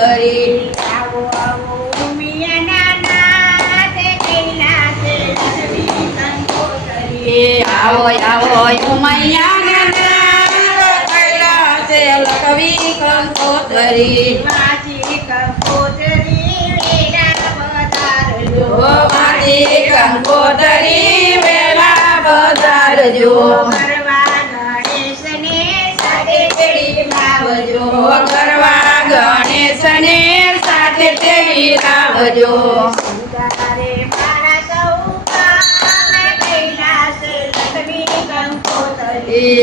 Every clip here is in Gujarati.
કંકોતરી આવો આવો આવો આવો ઉમૈયા કૈલાસે લખવી કંકોતરી વાંચી કંકોતરી વેરા વધારજો ઓ કંકોતરી વેલા બજારજો કરવા ગણેશને સાથે લાવજો. કરવા ગણેશને સાથે તેડી લાવજો.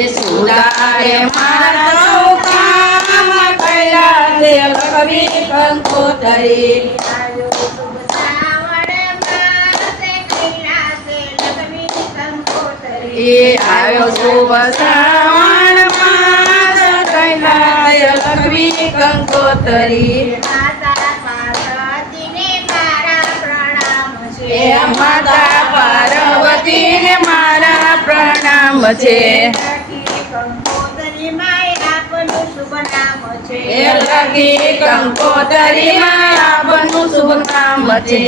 સુધારે મારા સૌ કામ કૈલાસે લખવી કંકોતરી આવ્યો શુભ શ્રાવણ કૈલાસે લક્ષ્મી કંકોતરી માતા પાર્વતીને મારા પ્રણામ છે માતા પાર્વતીને મારા પ્રણામ છે આપનું શુભ નામ છે એ કંકોતરી કંકોતરીમાં આપનું શુભ નામ છે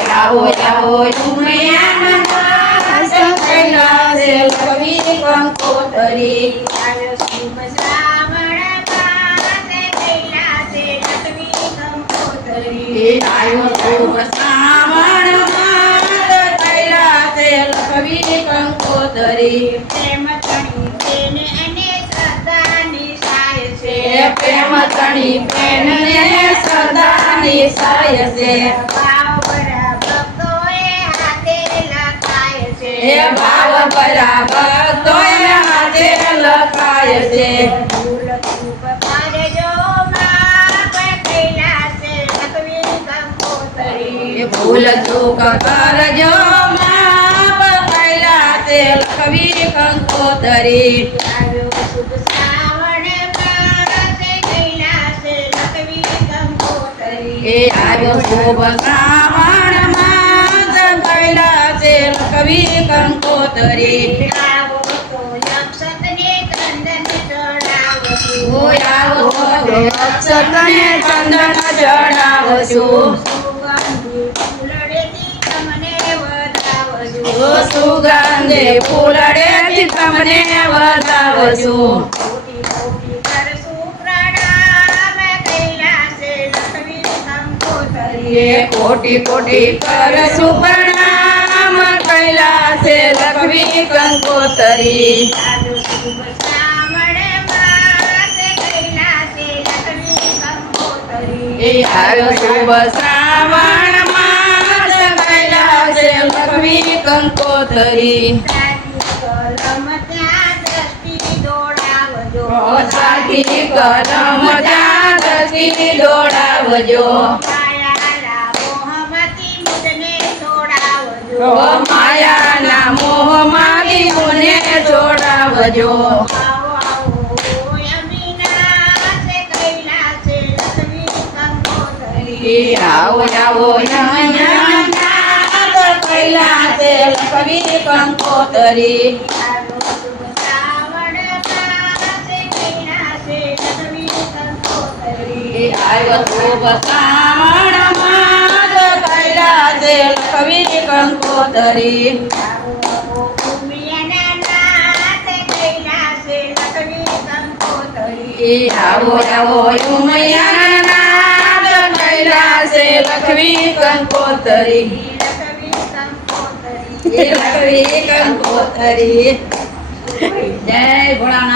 આવો આવો શુભ શ્રાવણ માસે કૈલાસે કંકોતરી પ્રેમ તણી તેને અને શ્રદ્ધાની સાય છે પ્રેમ તણી પ્રેમને સદાની સાય છે ભાવ ભરા ભક્તોએ હાથે લખાય છે એ ભાવ બરાબર તોય હાથે લખાય છે. ભૂલ ચૂક કરજો માપ શુભ શ્રાવણ લખવી કંકોતરી. આવ્યો શુભ શ્રાવણ કૈલાસે કવિ કંકોતરી. યક્ષતને ચંદન ચડાવશું સુગંધી ફૂલડેથી તમને વધાવશું કોટી કોટી કરશું પ્રણામ કૈલાસે લખવી કંકોતરી શ્રાવણ માસ કૈલાસે લખવી કંકોતરી એ આવ્યો શુભ શ્રાવણ માસ માયાના મોહમાંથી મને જોડાવજો. આવો આવો કૈલાસે લખવી કંકોતરી. આવ્યો શુભ શ્રાવણ કૈલાસે લખવી કંકોતરી. આવો આવો ઉમિયાના કૈલાસે લખવી કંકોતરી લખવી કંકોતરી. જય ભોળાનાથ.